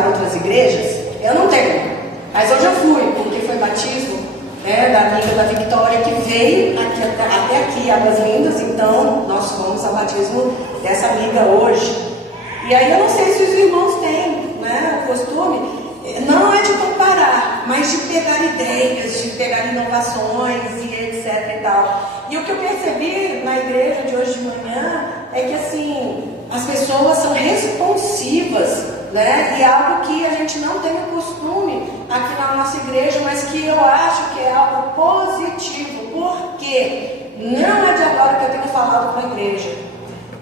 frequentar outras igrejas? Eu não tenho, mas hoje eu fui, porque foi batismo, né, da amiga da Victória, que veio aqui, até aqui, Águas Lindas. Então nós fomos ao batismo dessa amiga hoje. E aí eu não sei se os irmãos têm, né, o costume, não é de comparar, mas de pegar ideias, de pegar inovações e etc e tal. E o que eu percebi na igreja de hoje de manhã é que, assim, as pessoas são responsivas, né? E é algo que a gente não tem o costume aqui na nossa igreja, mas que eu acho que é algo positivo. Por quê? Não é de agora que eu tenho falado para a igreja.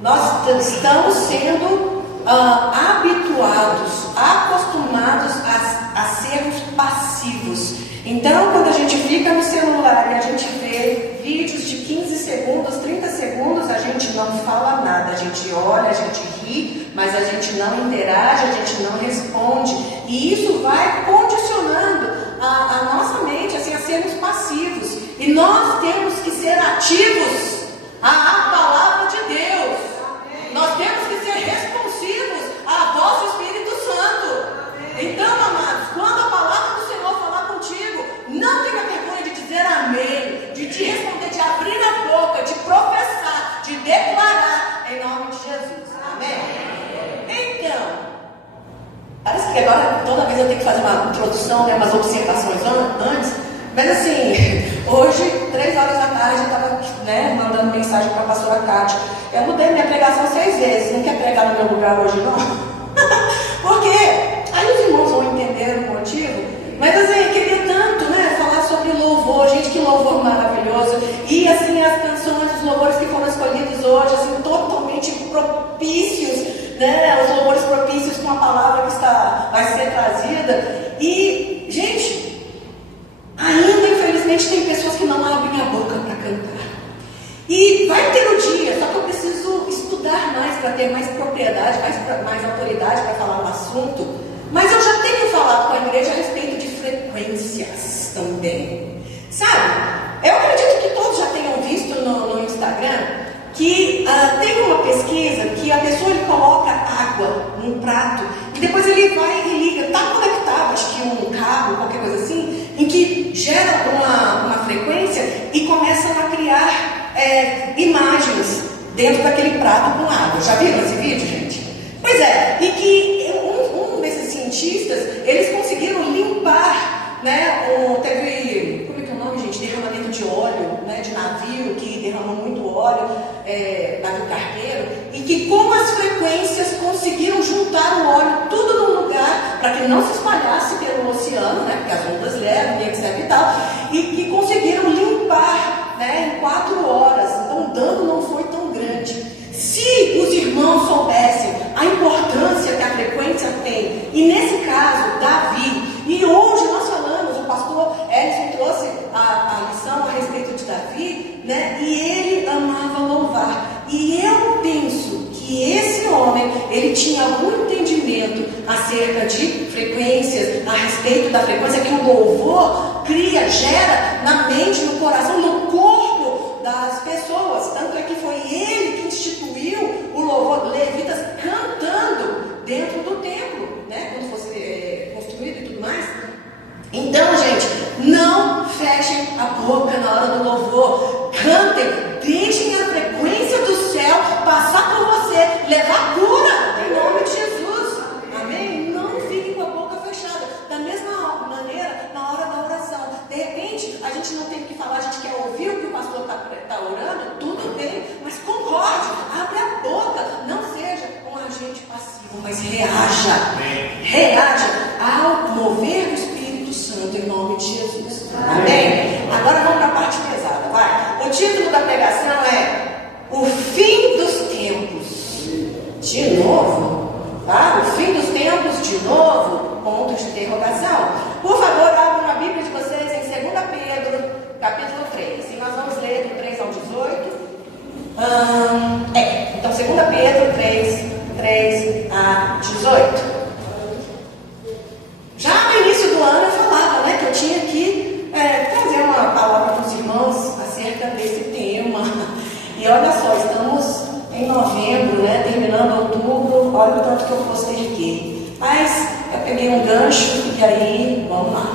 Nós estamos sendo habituados, acostumados a sermos passivos. Então, quando a gente fica no celular e a gente vê vídeos de 15 segundos, 30 segundos, a gente não fala nada, a gente olha, a gente ri, mas a gente não interage, a gente não responde. E isso vai condicionando a nossa mente, assim, a sermos passivos. E nós temos que ser ativos à palavra de Deus. Nós temos que ser responsivos à voz do Espírito Santo. Então, amados, quando a palavra do Senhor falar contigo, não tenha vergonha de dizer amém, de te responder, de abrir a boca, de professar, de declarar em nome de Jesus. Amém? Então, parece que agora toda vez eu tenho que fazer uma introdução, né, umas observações antes, mas assim, hoje, 3 horas da tarde, eu estava, né, mandando mensagem para a pastora Kátia. Eu mudei minha pregação 6 vezes, não quer pregar no meu lugar hoje não? Porque aí os irmãos vão entender o motivo, mas assim, eu queria tanto, né, falar sobre louvor. Gente, que louvor maravilhoso. E assim, as canções, os louvores que foram escolhidos hoje, assim, totalmente propícios, né, os louvores propícios com a palavra que vai ser trazida. E, gente, ainda infelizmente tem pessoas que não abrem a boca para cantar. E vai ter um dia, só que eu preciso estudar mais para ter mais propriedade, mais autoridade para falar no assunto. Mas eu já tenho falado com a igreja a respeito de frequências também. Sabe, eu acredito que todos já tenham visto no Instagram que tem uma pesquisa que a pessoa ele coloca água num prato e depois ele vai e liga, está conectado, acho que um cabo, qualquer coisa assim, em que gera uma frequência e começam a criar imagens dentro daquele prato com água. Já viram esse vídeo, gente? Pois é, e que um desses cientistas, eles conseguiram limpar, né, teve, como é que é o nome, gente? Derramamento de óleo, né, de navio, que derramou muito óleo, navio cargueiro, e que com as frequências conseguiram juntar o óleo tudo num lugar, para que não se espalhasse pelo oceano, né, porque as ondas levam, etc e tal, e que conseguiram limpar, né, em 4 horas. Então o dano não foi tão grande. Se os irmãos soubessem a importância que a frequência tem, e nesse caso, Davi, e hoje nós falamos, o pastor Edson trouxe a lição a respeito de Davi, né, e ele amava louvar. E eu penso que esse homem, ele tinha algum entendimento acerca de frequências, a respeito da frequência que o louvor cria, gera na mente, no coração, no corpo das pessoas. Tanto é que foi ele que instituiu o louvor, levitas cantando dentro do templo, né, quando fosse construído e tudo mais. Então, gente, não fechem a boca na hora do louvor, cantem, deixem a frequência do céu passar por você, levar cura em nome de Jesus. Amém? Não fiquem com a boca fechada. Da mesma maneira, na hora da oração, de repente a gente não tem que falar, a gente quer ouvir o que o pastor está orando, tudo bem, mas concorde, abre a boca, não seja um agente passivo, mas reaja ao mover do Espírito Santo em nome de Jesus. Amém? Agora vamos para a parte pesada, vai. O título da pregação é O Fim dos Tempos. De novo, tá? O fim dos tempos de novo, ponto de interrogação. Por favor, abram a Bíblia de vocês em 2 Pedro, capítulo 3. E nós vamos ler do 3 ao 18. Então 2 Pedro 3 a 18. Já no início do ano eu falava, né, que eu tinha que trazer uma palavra para os irmãos acerca desse tema. E olha só, estamos em novembro, né, terminando outubro, olha o tanto que eu posterguei. Mas eu peguei um gancho e aí, vamos lá.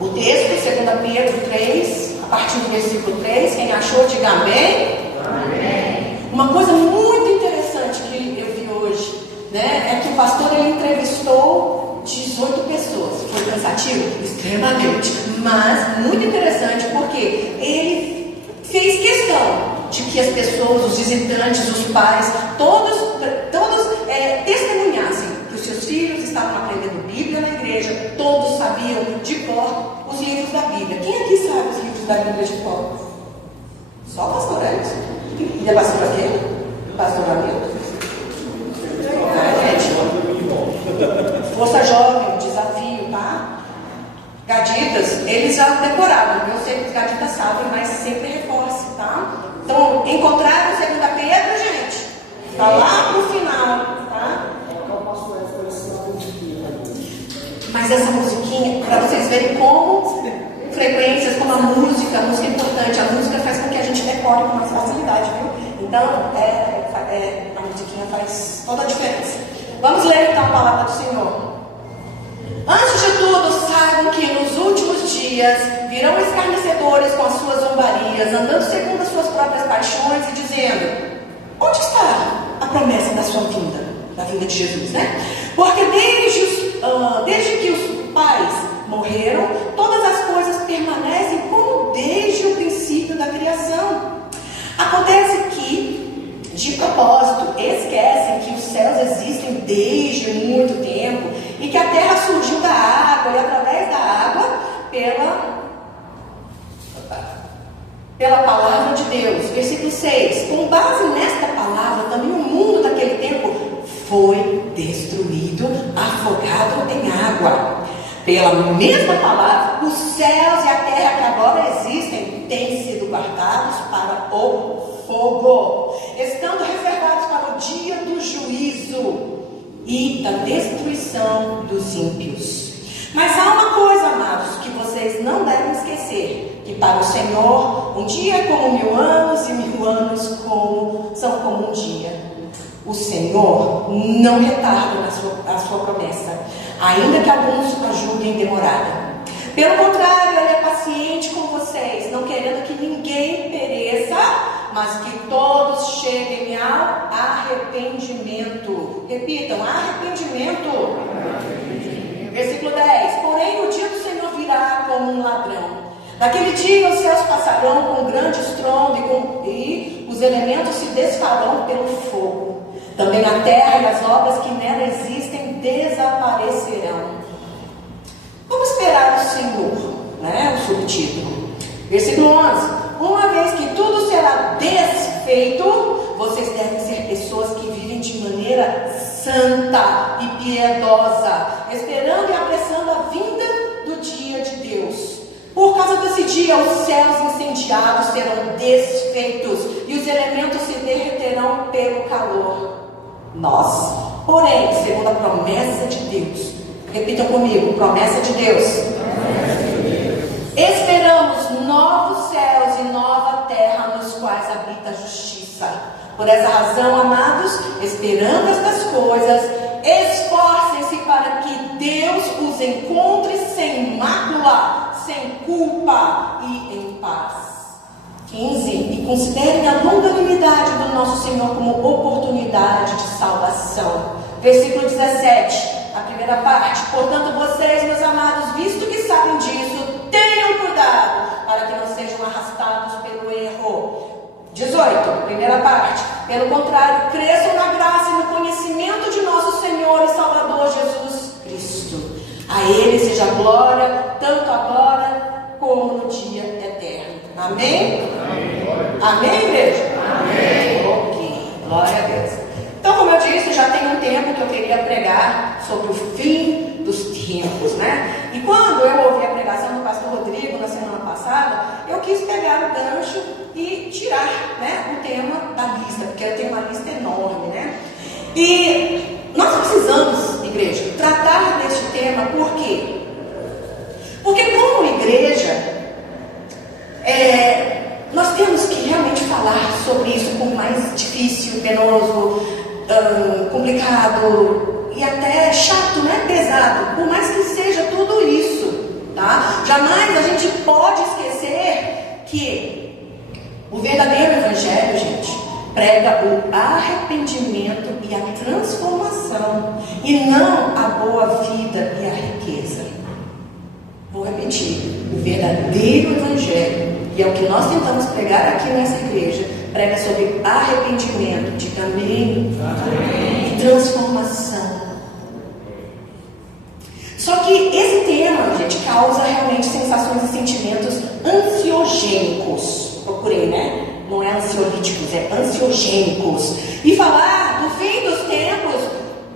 O texto, 2 Pedro 3, a partir do versículo 3, quem achou, diga amém. Amém. Uma coisa muito interessante que eu vi hoje, né, é que o pastor ele entrevistou 18 pessoas. Foi cansativo? Extremamente. Mas muito interessante porque ele fez questão de que as pessoas, os visitantes, os pais, todos testemunhassem que os seus filhos estavam aprendendo Bíblia na igreja, todos sabiam de cor os livros da Bíblia. Quem aqui sabe os livros da Bíblia de cor? Só o pastor Anderson. E a pastora quê? Pastor Hamilton? Gente. Força Jovem, desafio, tá? Gaditas, eles já decoraram. Eu sei que os gaditas sabem, mas sempre reforce, tá? Então, encontraram 2 Pedro, gente? Está lá no final, tá? Mas essa musiquinha, para vocês verem como frequências, como a música é importante. A música faz com que a gente decore com mais facilidade, viu? Então, a musiquinha faz toda a diferença. Vamos ler então a palavra do Senhor. Antes de tudo, saibam que nos últimos dias virão escarnecedores com as suas zombarias, andando segundo as suas próprias paixões e dizendo: onde está a promessa da sua vinda? Da vinda de Jesus, né? Porque desde que os pais morreram, todas as coisas permanecem como desde o princípio da criação. Acontece que, de propósito, esquecem que os céus existem desde muito tempo e que a terra surgiu da água e através da água pela palavra de Deus. Versículo 6. Com base nesta palavra, também o mundo daquele tempo foi destruído, afogado em água. Pela mesma palavra, os céus e a terra que agora existem têm sido guardados para o fogo, estando reservados para o dia do juízo e da destruição dos ímpios. Mas há uma coisa, amados, que vocês não devem esquecer: que para o Senhor um dia é como 1000 anos e 1000 anos são como um dia. O Senhor não retarda a sua promessa, ainda que alguns a julguem demorada. Pelo contrário, Ele é paciente com vocês, não querendo que ninguém pereça, mas que todos cheguem ao arrependimento. Repitam: arrependimento. Versículo 10. Porém, o dia do Senhor virá como um ladrão. Naquele dia os céus passarão com grande estrondo e os elementos se desfarão pelo fogo. Também a terra e as obras que nela existem desaparecerão. Vamos esperar o Senhor, né? O subtítulo. Versículo 11. Uma vez que tudo será desfeito, vocês devem ser pessoas que vivem de maneira santa e piedosa, esperando e apressando a vinda do dia de Deus. Por causa desse dia, os céus incendiados serão desfeitos e os elementos se derreterão pelo calor. Nós, porém, segundo a promessa de Deus, repitam comigo: promessa de Deus, esperamos novos céus e nova terra nos quais habita a justiça. Por essa razão, amados, esperando estas coisas, esforcem-se para que Deus os encontre sem mácula, sem culpa e em paz. 15. E considerem a longanimidade do nosso Senhor como oportunidade de salvação. Versículo 17, a primeira parte. Portanto, vocês, meus amados, visto que sabem disso, tenham cuidado para que não sejam arrastados pelo erro. 18, primeira parte. Pelo contrário, cresçam na graça e no conhecimento de nosso Senhor e Salvador Jesus Cristo. A Ele seja glória, tanto agora como no dia eterno. Amém? Amém, igreja? Amém. Ok, glória a Deus. Então, como eu disse, já tem um tempo que eu queria pregar sobre o fim dos tempos, né? E quando eu ouvi a pregação do pastor Rodrigo na semana passada, eu quis pegar o gancho e tirar, né, o tema da lista, porque eu tenho uma lista enorme, né? E nós precisamos, igreja, tratar deste tema. Por quê? Porque como igreja, nós temos que realmente falar sobre isso, por mais difícil, penoso, complicado, e até chato, né? Pesado, por mais que seja tudo isso, tá? Jamais a gente pode esquecer que o verdadeiro evangelho, gente, prega o arrependimento e a transformação, e não a boa vida e a riqueza. Vou repetir, o verdadeiro evangelho, e é o que nós tentamos pregar aqui nessa igreja, prega sobre arrependimento, diga amém, e transformação. Só que esse tema, gente, causa realmente sensações e sentimentos ansiogênicos. Procurei, né? Não é ansiolíticos, é ansiogênicos. E falar do fim dos tempos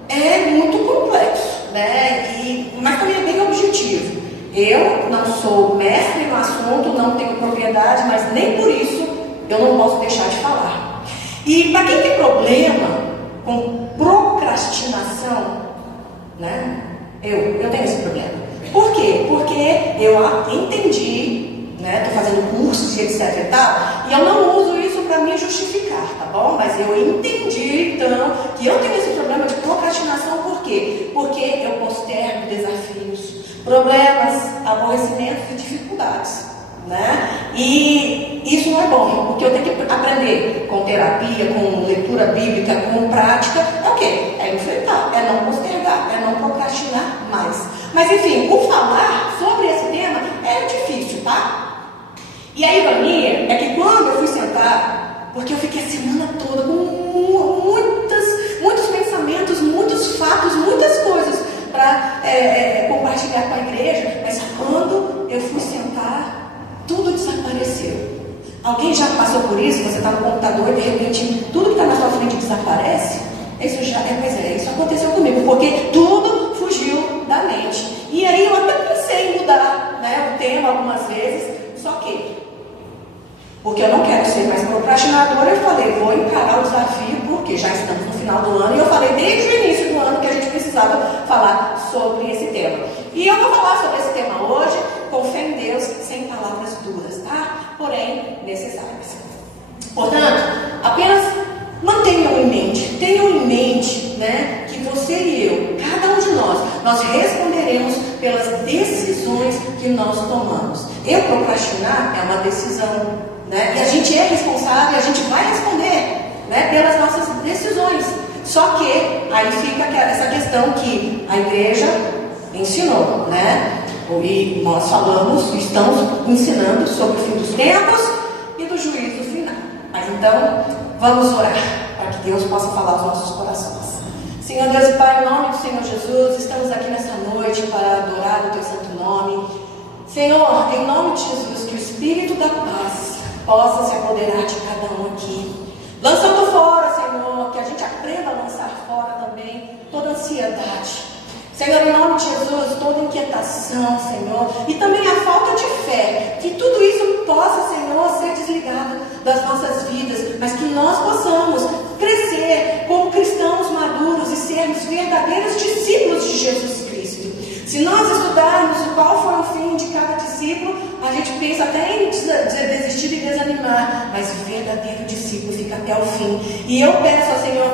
é muito complexo, né? Mas também é bem objetivo. Eu não sou mestre no assunto, não tenho propriedade, mas nem por isso eu não posso deixar de falar. E para quem tem problema com procrastinação, né? Eu tenho esse problema. Por quê? Porque eu entendi, né? Estou fazendo cursos e etc e tal, e eu não uso isso para me justificar, tá bom? Mas eu entendi, então, que eu tenho esse problema de procrastinação. Por quê? Porque eu postergo desafios, problemas, aborrecimentos e dificuldades, né? E isso não é bom, porque eu tenho que aprender com terapia, com leitura bíblica, com prática. É o quê? É enfrentar, é não postergar, é não procrastinar mais. Mas enfim, o falar sobre esse tema é difícil, tá? E a ironia é que quando eu fui sentar, porque eu fiquei a semana toda com muitos pensamentos, muitos fatos, muitas coisas para compartilhar com a igreja, mas quando eu fui sentar, tudo desapareceu. Alguém já passou por isso? Você está no computador e de repente tudo que está na sua frente desaparece? Isso aconteceu comigo, porque tudo fugiu da mente. E aí eu até pensei em mudar, né, o tema algumas vezes, só que, porque eu não quero ser mais procrastinadora, eu falei, vou encarar o desafio, porque já estamos no final do ano, e eu falei desde o início do ano que a gente precisava falar sobre esse tema. E eu vou falar sobre esse tema hoje, com fé em Deus, sem palavras duras, tá? Porém, necessárias. Portanto, apenas mantenham em mente, né, que você e eu, cada um de nós responderemos pelas decisões que nós tomamos. Eu procrastinar é uma decisão, né? E a gente é responsável, a gente vai responder, né, pelas nossas decisões. Só que aí fica essa questão que a igreja ensinou, né? E nós estamos ensinando sobre o fim dos tempos e do juízo final. Mas então, vamos orar para que Deus possa falar aos nossos corações. Senhor Deus e Pai, em nome do Senhor Jesus, estamos aqui nessa noite para adorar o Teu santo nome. Senhor, em nome de Jesus, que o Espírito da paz possa se apoderar de cada um aqui, lançando fora, Senhor, que a gente aprenda a lançar fora também toda ansiedade. Senhor, em nome de Jesus, toda inquietação, Senhor, e também a falta de fé, que tudo isso possa, Senhor, ser desligado das nossas vidas, mas que nós possamos crescer como cristãos maduros e sermos verdadeiros discípulos de Jesus Cristo. Se nós estudarmos qual foi o fim de cada discípulo, a gente pensa até em desistir e desanimar, mas o verdadeiro discípulo fica até o fim. E eu peço ao Senhor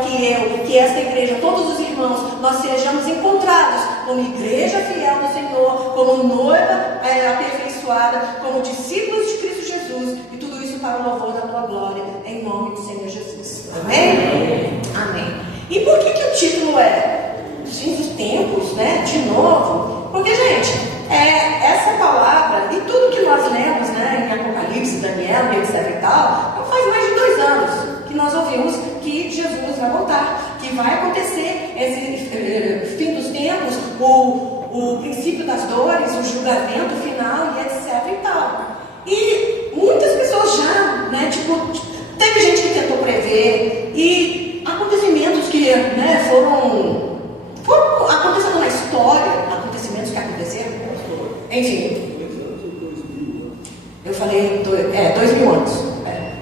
que esta igreja, todos os irmãos, nós sejamos encontrados como igreja fiel do Senhor, como noiva aperfeiçoada, como discípulos de Cristo Jesus, e tudo isso para o louvor da Tua glória, em nome do Senhor Jesus. Amém? Amém. E por que o título é Os Fins dos Tempos, né? De novo, porque, gente, essa palavra e tudo que nós lemos, né, em Apocalipse, Daniel, etc e tal, faz mais de 2 anos que nós ouvimos que Jesus vai voltar, que vai acontecer esse fim dos tempos, o princípio das dores, o julgamento final e etc e tal. E muitas pessoas já, né, teve gente que tentou prever, e acontecimentos que, né, foram acontecendo na história, acontecimentos que aconteceram, enfim, eu falei 2.000 anos,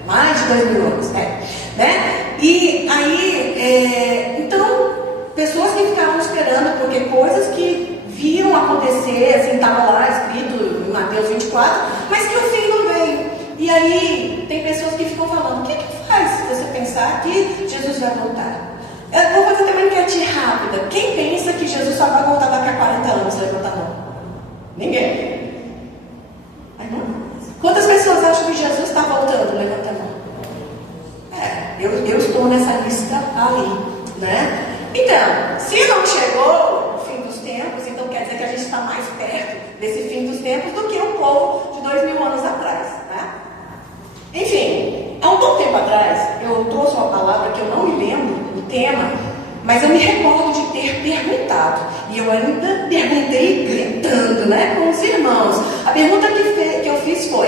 mais de 2.000 anos, né? E aí, então, pessoas que ficavam esperando, porque coisas que viram acontecer, assim, estava lá escrito em Mateus 24, mas que o fim não veio. E aí, tem pessoas que ficam falando, o que faz você pensar que Jesus vai voltar? Eu vou fazer também uma enquete rápida. Quem pensa Mas eu me recordo de ter perguntado, e eu ainda perguntei gritando, né, com os irmãos. A pergunta que eu fiz foi: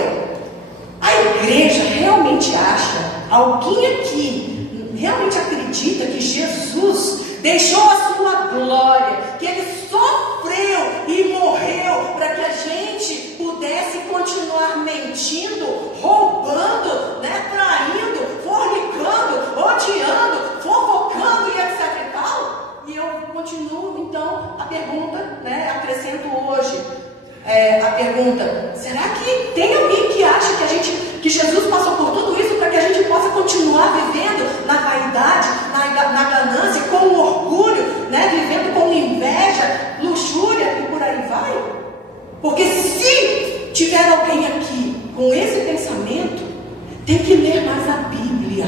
a igreja realmente acha, alguém aqui realmente acredita que Jesus deixou a sua glória, que Ele sofreu e morreu para que a gente pudesse continuar mentindo, roubando, né, traindo, fornicando, odiando, fofocando e etc e tal? E eu continuo, então, a pergunta, né, acrescento hoje, a pergunta: será que tem alguém que acha que Jesus passou por tudo isso para que a gente possa continuar vivendo na vaidade, na ganância, com orgulho, né, vivendo com inveja, luxúria e por aí vai? Porque se tiver alguém aqui com esse pensamento, tem que ler mais a Bíblia.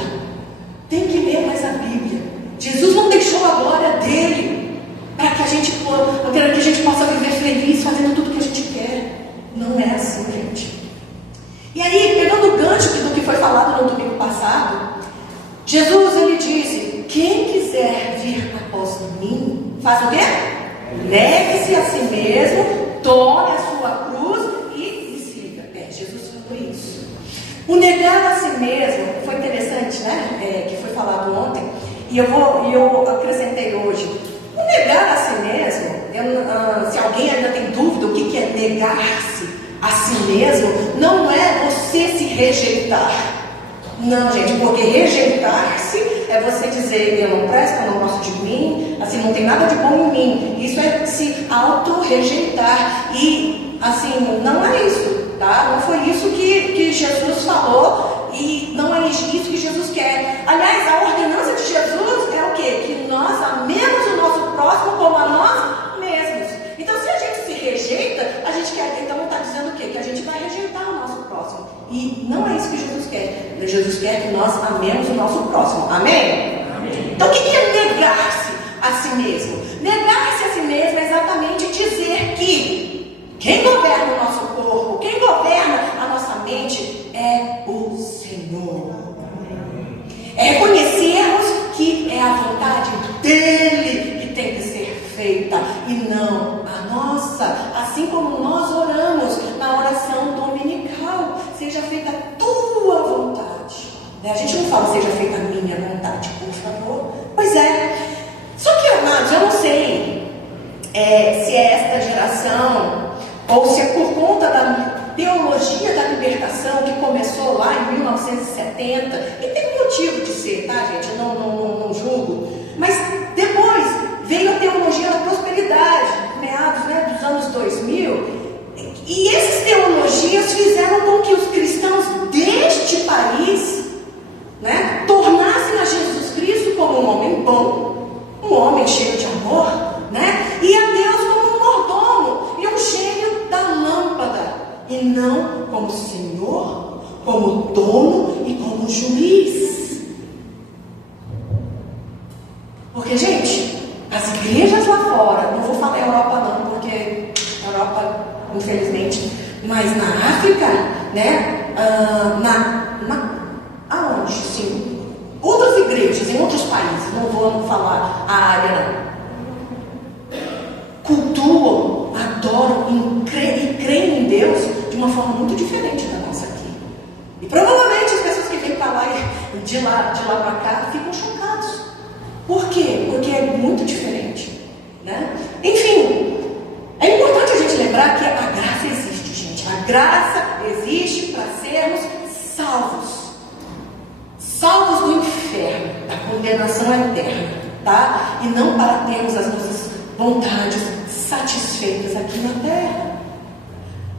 Tem que ler mais a Bíblia. Jesus não deixou a glória dele para que a gente possa viver feliz fazendo tudo que a gente quer. Não é assim, gente. E aí, pegando o gancho do que foi falado no domingo passado, Jesus, ele disse: quem quiser vir após mim, faça o quê? Negue-se a si mesmo, tome a sua cruz e me siga. Jesus falou isso. O negar a si mesmo foi interessante, né? Que foi falado ontem, e eu acrescentei hoje. O negar a si mesmo, se alguém ainda tem dúvida o que é negar-se a si mesmo, não é você se rejeitar. Não, gente, porque rejeitar-se é você dizer: eu não presto, eu não gosto de mim, assim, não tem nada de bom em mim. Isso é se auto-rejeitar. E, assim, não é isso, tá? Não foi isso que Jesus falou, e não é isso que Jesus quer. Aliás, a ordenança de Jesus é o quê? Que nós amemos o nosso próximo como a nós mesmos. Então, se a gente se rejeita, a gente quer, então está dizendo o quê? Que a gente vai rejeitar o nosso próximo. E não é isso que Jesus quer. Jesus quer que nós amemos o nosso próximo. Amém? Amém. Então, o que é negar-se a si mesmo? Negar-se a si mesmo é exatamente dizer que quem governa o nosso corpo, quem governa a nossa mente é o Senhor. É reconhecermos que é a vontade dele que tem que ser feita e não a nossa. Assim como nós oramos na oração dominical: seja feita a tua vontade. A gente não fala: seja feita a minha vontade, por favor. Pois é. Só que, amados, eu não sei se é esta geração ou se é por conta da teologia da libertação que começou lá em 1970, e tem um motivo de ser, tá, gente? Eu não julgo. Mas depois veio a teologia da prosperidade, meados, né, dos anos 2000, e essas teologias fizeram com que os cristãos deste país, né, tornassem a Jesus Cristo como um homem bom, um homem cheio de amor, né, e a Deus como um mordomo e um gênio da lâmpada, e não como Senhor, como dono e como juiz. Porque, gente, as igrejas lá fora, não vou falar Europa não, porque Europa, infelizmente, mas na África, né, aonde, sim, outras igrejas em outros países, não vou falar a área não, cultuam, adoram e creem em Deus de uma forma muito diferente da nossa aqui. E provavelmente as pessoas que vêm para lá e de lá para cá ficam chocados. Por quê? Porque é muito diferente, né? Enfim, é importante a gente lembrar que a graça existe, gente. A graça existe para sermos salvos. Salvos do inferno, da condenação eterna, tá? E não para termos as nossas vontades satisfeitas aqui na terra,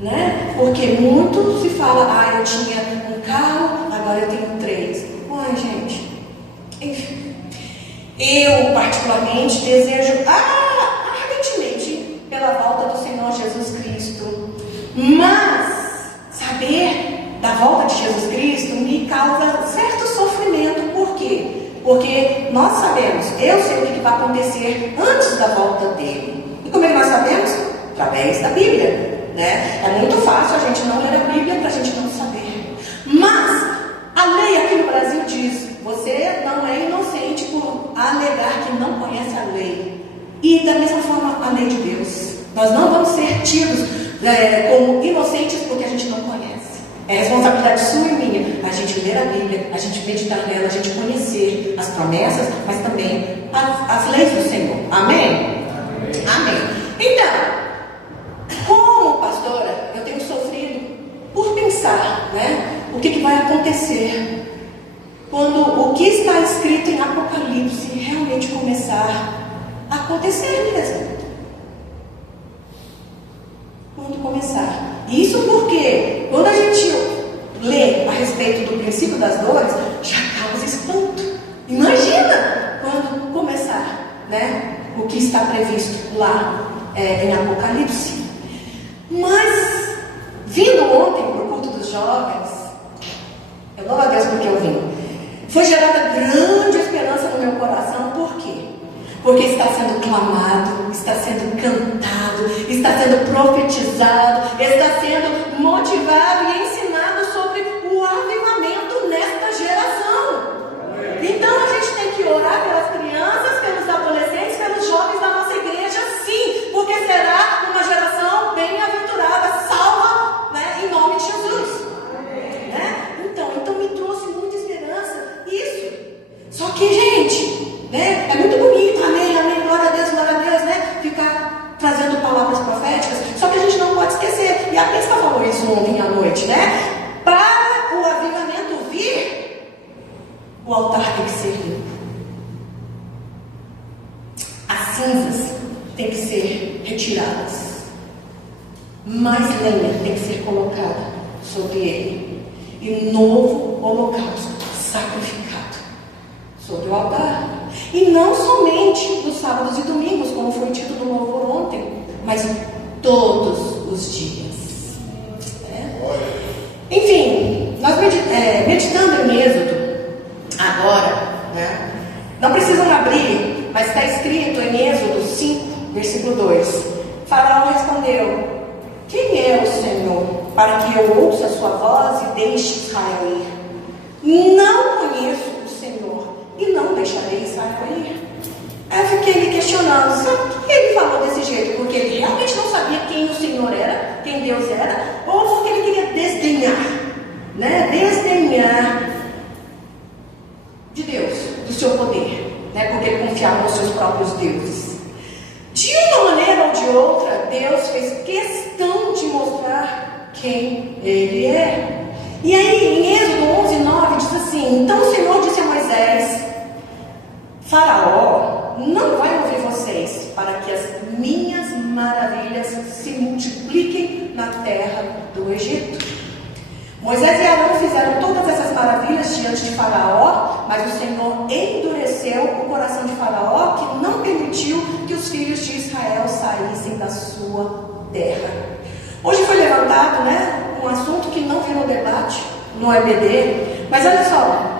né? Porque muito se fala: eu tinha um carro, agora eu tenho 3. Ai, gente, enfim, eu particularmente desejo ardentemente pela volta do Senhor Jesus Cristo, mas saber da volta de Jesus Cristo me causa certo sofrimento. Por quê? Porque nós sabemos, eu sei o que vai acontecer antes da volta dele. E como é que nós sabemos? Através da Bíblia, né? É muito fácil a gente não ler a Bíblia para a gente não saber. Mas a lei aqui no Brasil diz: você não é inocente por alegar que não conhece a lei. E da mesma forma a lei de Deus. Nós não vamos ser tidos como inocentes porque a gente não conhece. É responsabilidade sua e minha a gente ler a Bíblia, a gente meditar nela, a gente conhecer as promessas, mas também as leis do Senhor. Amém? Amém. Então, como pastora, eu tenho sofrido por pensar, o que vai acontecer quando o que está escrito em Apocalipse realmente começar a acontecer mesmo. Quando começar. Isso porque quando a gente lê a respeito do princípio das dores, já causa espanto. Imagina quando começar, o que está previsto lá em Apocalipse. Mas, vindo ontem para o culto dos jovens, eu louvo a Deus porque eu vim, foi gerada grande esperança no meu coração. Por quê? Porque está sendo clamado, está sendo cantado, está sendo profetizado, está sendo motivado e ensinado sobre o avivamento nesta geração. Então a gente tem que orar pelas crianças, pelos adolescentes, pelos jovens da nossa igreja, sim, porque será uma geração bem-aventurada, salva, em nome de Jesus. Então me trouxe muita esperança isso. Só que, gente, é muito bonito, amém, glória a Deus, ficar trazendo palavras proféticas, só que a gente não pode esquecer, e a Pensa falou isso ontem à noite, para o avivamento vir, o altar tem que ser limpo, as cinzas têm que ser retiradas, mais lenha tem que ser colocada sobre ele, e novo holocausto sacrificado sobre o altar. E não somente nos sábados e domingos, como foi dito no louvor ontem, mas todos os dias. Enfim, nós meditando em Êxodo, agora, não precisam abrir, mas está escrito em Êxodo 5, versículo 2. Faraó respondeu: quem é o Senhor, para que eu ouça a sua voz e deixe Israel ir? Não conheço o Senhor, e não deixarei Israel ir. Aí eu fiquei me questionando, sabe por que ele falou desse jeito? Porque ele realmente não sabia quem o Senhor era, quem Deus era, ou porque ele queria desdenhar, desdenhar de Deus, do seu poder, porque ele confiava nos seus próprios deuses. De uma maneira ou de outra, Deus fez questão de mostrar quem ele é. E aí, em Êxodo 11:9 diz assim: então o Senhor disse a Moisés: Faraó não vai ouvir vocês, para que as minhas maravilhas se multipliquem na terra do Egito. Moisés e Arão fizeram todas essas maravilhas diante de Faraó, mas o Senhor endureceu o coração de Faraó, que não permitiu que os filhos de Israel saíssem da sua terra. Hoje foi levantado, um assunto que não virou debate no EBD, mas olha só,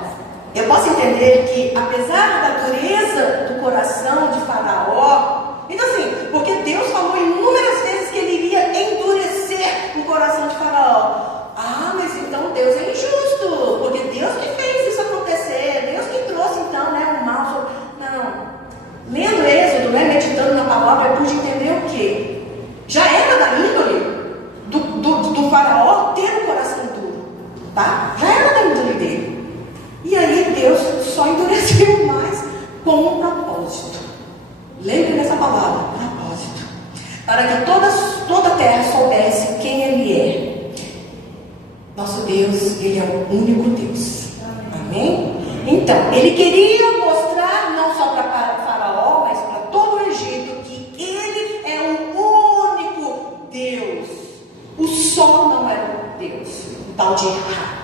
eu posso entender que, apesar da dureza do coração de Faraó, então assim, porque Deus falou inúmeras vezes que ele iria endurecer o coração de Faraó. Ah, mas então Deus é injusto, porque Deus que fez isso acontecer, Deus que trouxe então, o mal. Não, lendo Êxodo, meditando na palavra, eu pude entender o quê? Já era da índole do Faraó ter um coração duro, já era da índole dele. E aí Deus só endureceu mais com um propósito. Lembre dessa palavra, propósito. Para que toda a terra soubesse quem Ele é. Nosso Deus, Ele é o único Deus. Amém? Então, Ele queria mostrar não só para Faraó, mas para todo o Egito, que Ele é o único Deus. O sol não era o Deus, o tal de Ra,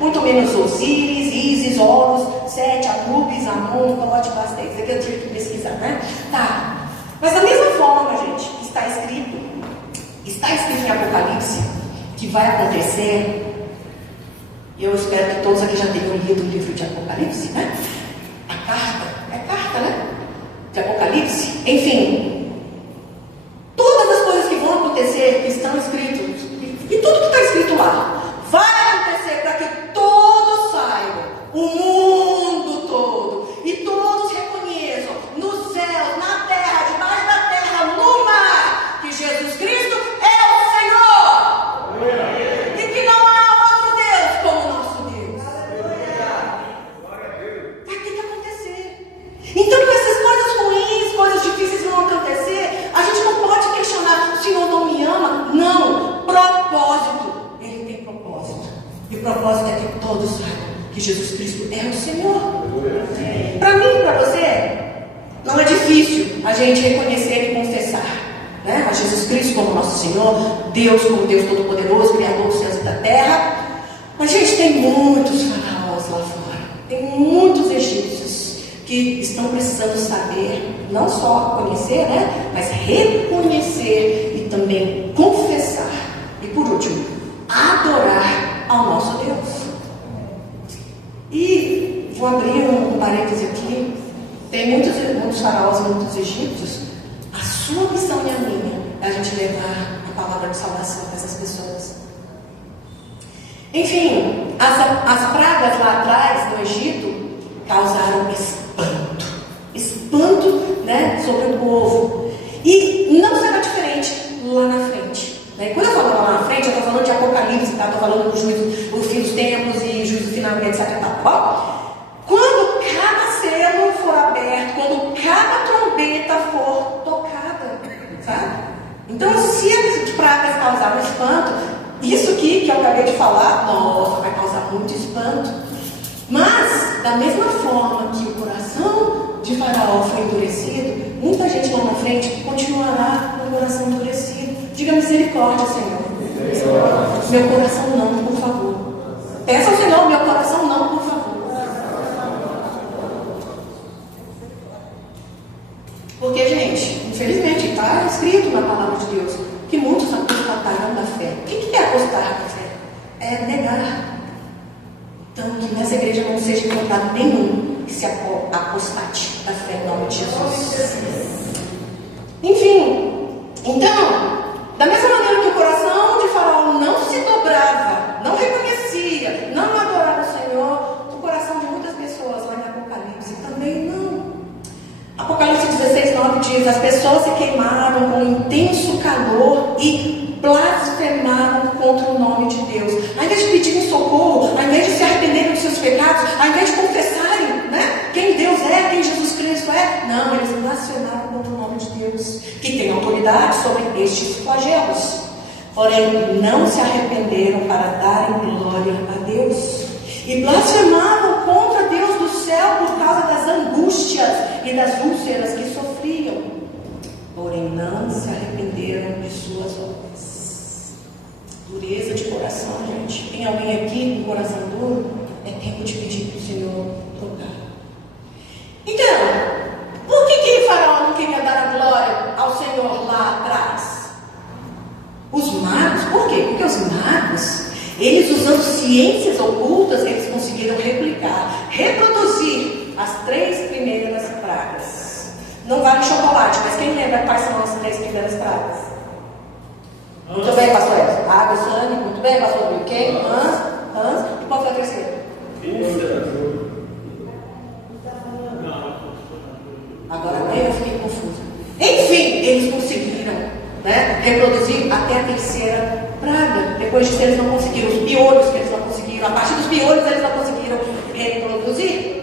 muito menos Osíris, Ísis, Horus, Sete, Anubis, Amon, Tote, Basta. Isso aqui eu tive que pesquisar, Mas da mesma forma, gente, está escrito em Apocalipse, que vai acontecer. Eu espero que todos aqui já tenham lido o livro de Apocalipse, A carta, de Apocalipse. Enfim, todas as coisas que vão acontecer, que estão escritas, e tudo que está escrito lá, vai acontecer para que todos saibam, o mundo todo, e todos reconheçam propósito é que todos saibam que Jesus Cristo é o Senhor. Para mim e para você, não é difícil a gente reconhecer e confessar, né, a Jesus Cristo como nosso Senhor, Deus como Deus Todo-Poderoso, Criador dos céus e da terra. Mas, gente, tem muitos faraós lá fora, tem muitos egípcios que estão precisando saber, não só conhecer, né, mas reconhecer e também confessar. E por último, adorar ao nosso Deus. E vou abrir um parêntese aqui. Tem muitos faraós e muitos egípcios. A sua missão e a minha é a gente levar a palavra de salvação para essas pessoas. Enfim, as pragas lá atrás no Egito causaram espanto, né, sobre o povo. E não será diferente lá na frente, né? Quando eu falo lá na frente, eu estou falando de Apocalipse, tá? Estou falando do juízo, o fim dos tempos e juízo final, etc. Quando cada selo for aberto, quando cada trombeta for tocada, sabe? Então, se as pragas causaram espanto, isso aqui que eu acabei de falar, nossa, vai causar muito espanto. Mas, da mesma forma que o coração de Faraó foi endurecido, muita gente lá na frente continuará com o coração endurecido. Diga misericórdia, Senhor. Meu coração não, por favor. Peça ao Senhor, meu coração não, por favor. Porque, gente, infelizmente, está escrito na palavra de Deus que muitos apostataram da fé. O que é apostar da fé? É negar. Então, que nessa igreja não seja encontrado nenhum que se apostate da fé em nome de Jesus. Enfim, então, da mesma maneira que o coração de Faraó não se dobrava, não reconhecia, não adorava o Senhor, o coração de muitas pessoas lá em Apocalipse também não. Apocalipse 16:9 diz: as pessoas se queimaram com intenso calor e blasfemaram contra o nome de Deus. Ao invés de pedirem socorro, ao invés de se arrependerem dos seus pecados, ao invés de confessarem, né, quem Deus é, quem Jesus Cristo é, não, eles blasfemaram contra o nome de Deus, que tem autoridade sobre estes flagelos. Porém, não se arrependeram para darem glória a Deus. E blasfemavam contra Deus do céu por causa das angústias e das úlceras que sofriam. Porém, não se arrependeram de suas obras. Dureza de coração, gente. Tem alguém aqui com coração duro? É tempo de pedir para o Senhor tocar. Então, por que Faraó não queria dar a glória ao Senhor lá atrás? Os magos, por quê? Porque os magos, eles usando ciências ocultas, eles conseguiram reproduzir as 3 primeiras pragas. Não vale chocolate, mas quem lembra quais são as 3 primeiras pragas? Muito bem, pastor Edson. Água, sangue, muito bem, pastor Bill. Quem? Hans. E qual foi a terceira? Agora eu fiquei confusa. Enfim, eles conseguiram, né, reproduzir até a terceira praga. Depois disso eles não conseguiram. Os piolhos que eles não conseguiram. A partir dos piolhos eles não conseguiram reproduzir,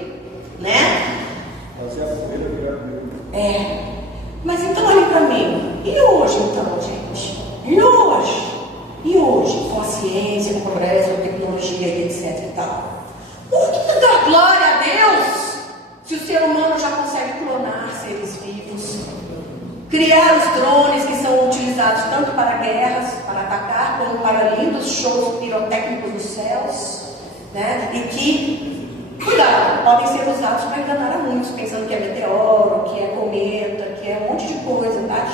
né? Mas então olhem para mim. E hoje então, gente? E hoje, com a ciência, com o progresso, a tecnologia e etc e tal, por que dar glória a Deus se o ser humano já consegue clonar seres vivos, criar os drones que são utilizados tanto para guerras, para atacar, como para lindos shows pirotécnicos nos céus, né? E que, cuidado, podem ser usados para enganar a muitos, pensando que é meteoro, que é cometa, que é um monte de coisa, tá?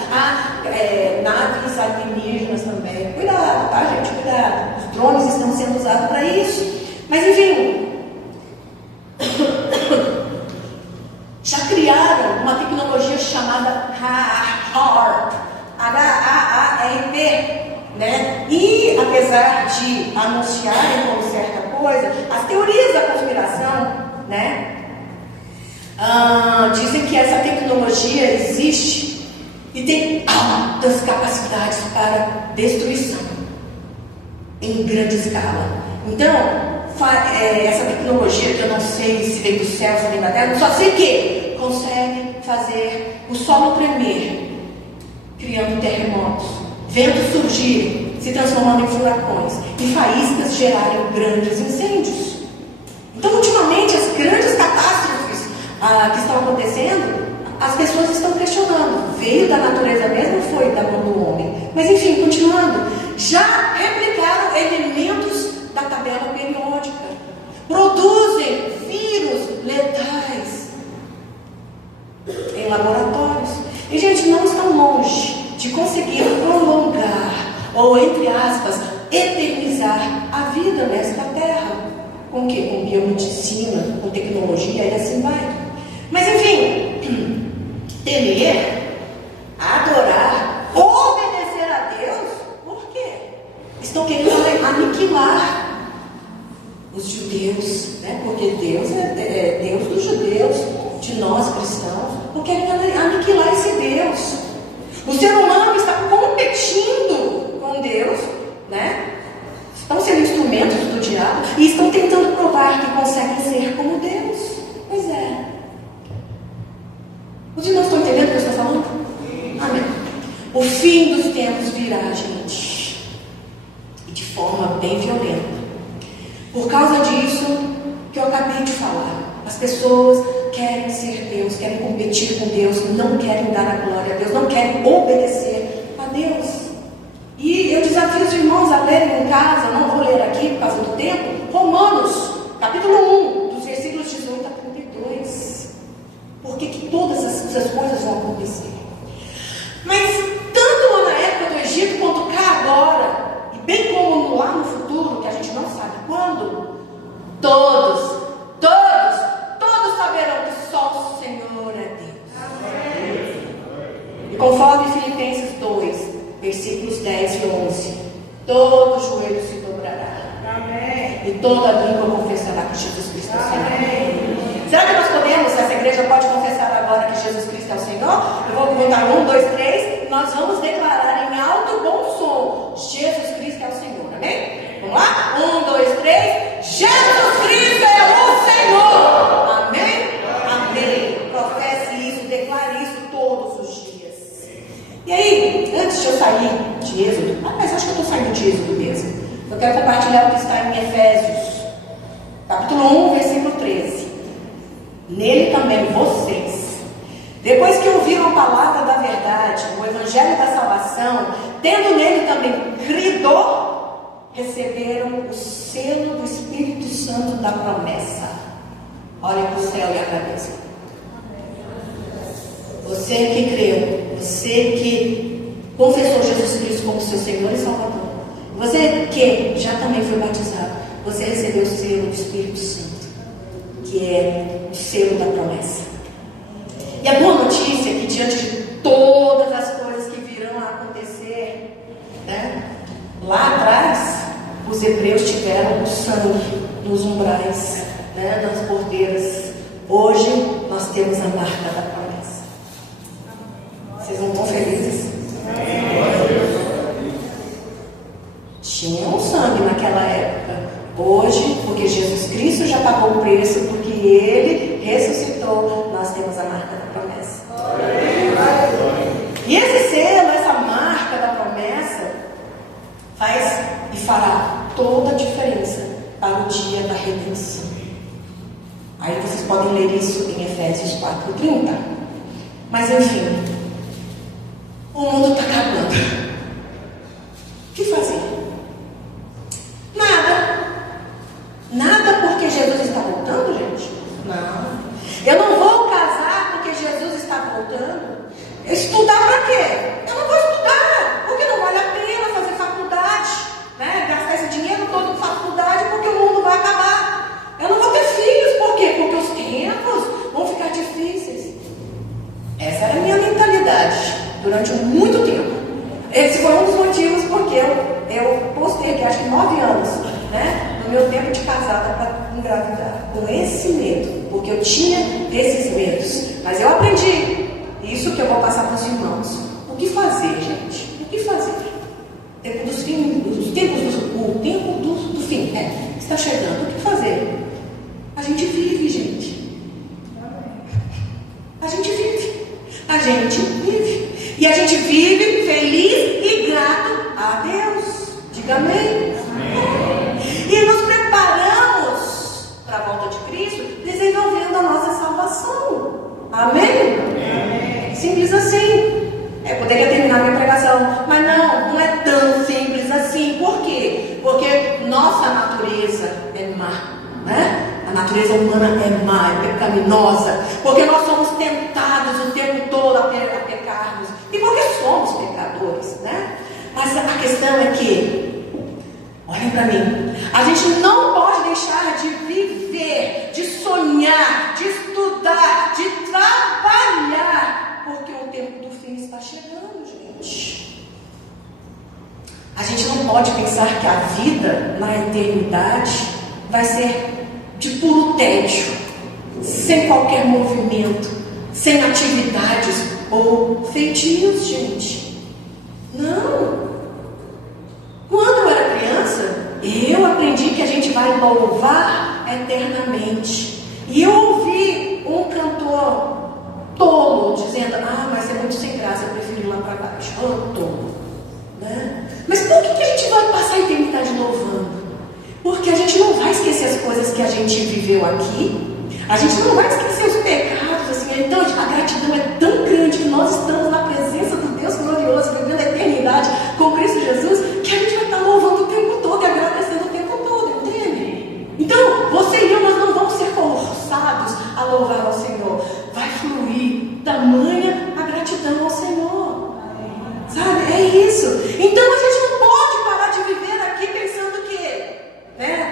Naves alienígenas também. Cuidado, tá, gente? Cuidado. Os drones estão sendo usados para isso. Mas, enfim, já criaram uma tecnologia chamada HAARP, H-A-A-R-P, né? E, apesar de anunciarem como certa coisa, as teorias da conspiração, né, dizem que essa tecnologia existe e tem altas capacidades para destruição em grande escala. Então, essa tecnologia, que eu não sei se vem do céu, se vem da terra, só sei que consegue fazer o solo tremer, criando terremotos, ventos surgirem, se transformando em furacões e faíscas gerarem grandes incêndios. Então, ultimamente, as grandes catástrofes que estão acontecendo, as pessoas estão questionando. Veio da natureza mesmo ou foi da mão do homem? Mas, enfim, continuando. Já replicaram elementos da tabela periódica. Produzem vírus letais em laboratórios. E, gente, não estão longe de conseguir prolongar, ou, entre aspas, eternizar a vida nesta terra. Com o quê? Com biomedicina, com tecnologia e assim vai. Mas, enfim, temer, adorar, obedecer a Deus, por quê? Estão querendo aniquilar os judeus, né? Porque Deus é Deus dos judeus, de nós cristãos, não querem aniquilar esse Deus. O ser humano está competindo com Deus, né? Estão sendo instrumentos do diabo e estão tentando provar que conseguem ser como Deus. Pois é. Os irmãos estão entendendo o que eu estou falando? Amém. O fim dos tempos virá, gente. E de forma bem violenta. Por causa disso que eu acabei de falar. As pessoas querem ser Deus, querem competir com Deus, não querem dar a glória a Deus, não querem obedecer a Deus. E eu desafio os irmãos a lerem em casa, não vou ler aqui por causa do tempo, Romanos, capítulo 1, dos versículos 18 a 32. Por que todas essas coisas vão acontecer? Mas tanto lá na época do Egito, quanto cá agora, e bem como lá no futuro, que a gente não sabe quando, todos saberão que só o Senhor é Deus. E conforme Filipenses 2, versículos 10 e 11, todo joelho se dobrará. Amém. E toda língua confessará que Jesus Cristo é o Senhor. Será que nós podemos, essa igreja pode confessar agora que Jesus Cristo é o Senhor? Eu vou contar 1, 2, 3, e nós vamos declarar em alto e bom som: Jesus Cristo é o Senhor. Amém? Vamos lá? 1, 2, 3. Jesus Cristo é o Senhor. Amém? Amém. Professe isso, declare isso todos os dias. E aí, antes de eu sair de Êxodo, mas acho que eu estou saindo de Êxodo mesmo, eu quero compartilhar o que está em Efésios, capítulo 1, versículo 13. Nele também vocês, depois que ouviram a palavra da verdade, o evangelho da salvação, tendo nele também crido, receberam o selo do Espírito Santo da promessa. Olhem para o céu e agradeçam. Você que creu, você que confessou Jesus Cristo como seu Senhor e Salvador, você que já também foi batizado, você recebeu o selo do Espírito Santo, que é o selo da promessa. E a boa notícia é que diante de todas as coisas que virão a acontecer, né, lá atrás, os hebreus tiveram o sangue nos umbrais, né, nas porteiras. Hoje nós temos a marca da promessa. Vocês não estão felizes? Tinha um sangue naquela época. Hoje, porque Jesus Cristo já pagou o preço, porque Ele ressuscitou, nós temos a marca da promessa. E esse selo, essa marca da promessa, faz e fará toda a diferença para o dia da redenção. Aí vocês podem ler isso em Efésios 4:30. Mas enfim, o mundo está acabando. O que fazer? Nada porque Jesus está voltando, gente? Não. Eu não vou casar porque Jesus está voltando. Estudar para quê? Eu não vou estudar, porque não vale a pena fazer faculdade, né? Gastar esse dinheiro todo em faculdade, porque o mundo vai acabar. Eu não vou ter filhos, por quê? Porque os tempos vão ficar difíceis. Essa era a minha mentalidade durante muito tempo. Esse foi um dos motivos porque eu postei, acho que 9 anos, né? No meu tempo de casada para engravidar, com esse medo, porque eu tinha esses medos. Mas eu aprendi isso que eu vou passar para os irmãos. O que fazer, gente? O que fazer? O tempo do fim, está chegando. O que fazer? A gente vive, gente. A gente vive. A gente vive. E a gente vive feliz e grato a Deus. natureza humana é má, é pecaminosa, porque nós somos tentados o tempo todo a pecarmos, e porque somos pecadores, né? Mas a questão é que, olhem para mim, a gente não pode deixar de viver, de sonhar, de estudar, de trabalhar, porque o tempo do fim está chegando, gente. A gente não pode pensar que a vida na eternidade vai ser de puro tédio, sem qualquer movimento, sem atividades ou feitios, gente. Não. Quando eu era criança, eu aprendi que a gente vai louvar eternamente. E eu ouvi um cantor tolo dizendo: mas é muito sem graça, eu prefiro ir lá para baixo. Tolo, né? Mas por que a gente vai passar a eternidade louvando? Porque a gente não vai esquecer as coisas que a gente viveu aqui. A gente não vai esquecer os pecados, assim. Então a gratidão é tão grande que nós estamos na presença do Deus glorioso, vivendo a eternidade com Cristo Jesus, que a gente vai estar louvando o tempo todo e agradecendo o tempo todo, entende? Então, você e eu, nós não vamos ser forçados a louvar ao Senhor. Vai fluir tamanha a gratidão ao Senhor. Sabe? É isso. Então a gente não pode parar de viver aqui pensando que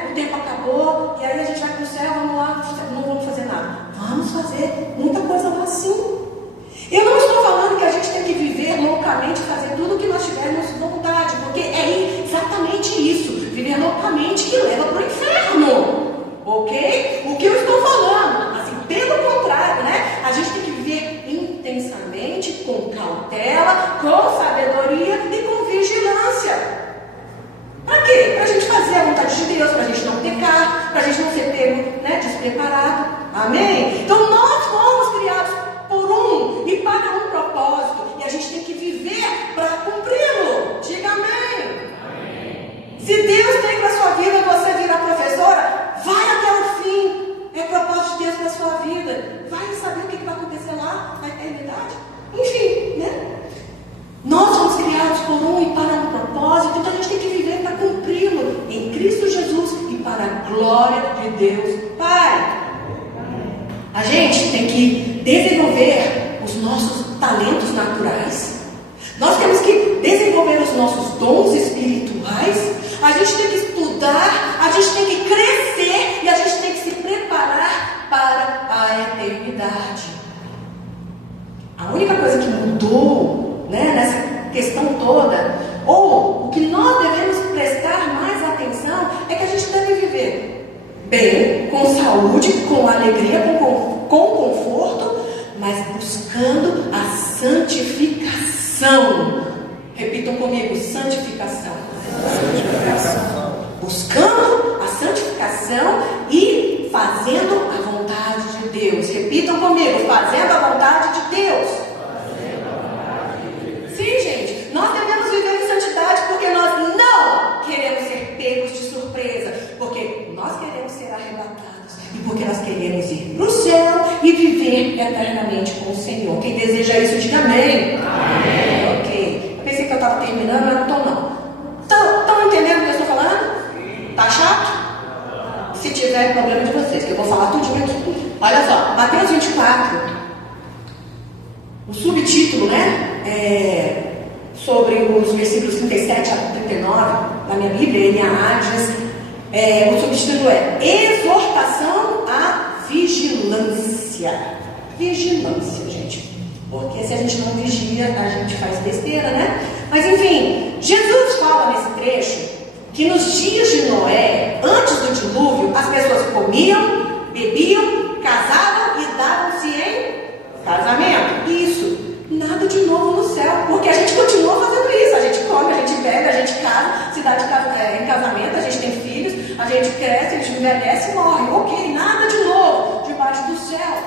o tempo acabou e aí a gente vai para o céu, vamos lá, não vamos fazer nada. Vamos fazer muita coisa lá sim. Eu não estou falando que a gente tem que viver loucamente, fazer tudo o que nós tivermos vontade, porque é exatamente isso, viver loucamente que leva para o inferno, ok? O que eu estou falando, assim, pelo contrário, né? A gente tem que viver intensamente, com cautela, com sabedoria e com vigilância. Para quê? Para a gente fazer a vontade de Deus, para a gente não pecar, para a gente não ser pego, né, despreparado. Amém? Então nós fomos criados por um e para um propósito, e a gente tem que viver para cumpri-lo. Diga amém. Amém. Se Deus tem para a sua vida você virar professora, vai até o fim. É propósito de Deus para a sua vida. Vai saber o que vai acontecer lá na eternidade. Enfim, né? Nós somos criados por um e para um propósito, então a gente tem que viver para cumpri-lo em Cristo Jesus e para a glória de Deus Pai. A gente tem que desenvolver os nossos talentos naturais. Nós temos que desenvolver os nossos dons espirituais. A gente tem que estudar, a gente tem que crescer e a gente tem que se preparar para a eternidade. A única coisa que mudou, né, nessa questão toda, ou o que nós devemos prestar mais atenção, é que a gente deve viver bem, com saúde, com alegria, com conforto, mas buscando a santificação. Repitam comigo: santificação. Buscando a santificação e fazendo a vontade de Deus. Repitam comigo: fazendo a vontade de Deus. Sim, gente, nós devemos viver em santidade porque nós não queremos ser pegos de surpresa, porque nós queremos ser arrebatados e porque nós queremos ir para o céu e viver eternamente com o Senhor. Quem deseja isso, diga amém. Amém. Ok. Eu pensei que eu estava terminando, mas não estou não. Estão entendendo o que eu estou falando? Tá chato? Se tiver, é problema de vocês, que eu vou falar tudinho aqui. Olha só, Mateus 24, o subtítulo, né? Sobre os versículos 37 a 39 da minha Bíblia, NAA, diz, o subtítulo é Exortação à Vigilância. Vigilância, gente. Porque se a gente não vigia, a gente faz besteira, né? Mas enfim, Jesus fala nesse trecho que nos dias de Noé, antes do dilúvio, as pessoas comiam, bebiam, casavam e davam-se em casamento. Isso, nada de novo no céu, porque a gente continua fazendo isso. A gente come, a gente bebe, a gente casa, se dá em casamento, a gente tem filhos, a gente cresce, a gente envelhece e morre. Ok, nada de novo debaixo do céu.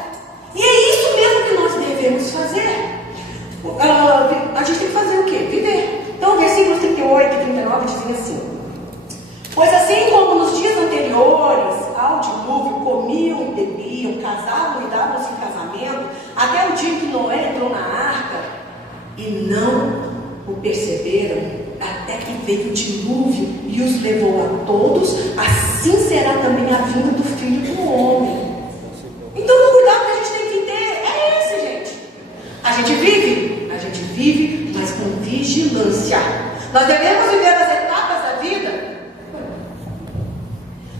E é isso mesmo que nós devemos fazer. A gente tem que fazer o quê? Viver. Então, versículos 38 e 39 dizem assim: pois assim como nos dias anteriores ao dilúvio comiam e bebiam, casavam e davam-se em casamento, até o dia em que Noé entrou na arca, e não o perceberam, até que veio o dilúvio e os levou a todos, assim será também a vinda do Filho do Homem. Então o cuidado que a gente tem que ter é esse, gente. A gente vive, mas com vigilância. Nós devemos viver as etapas da vida.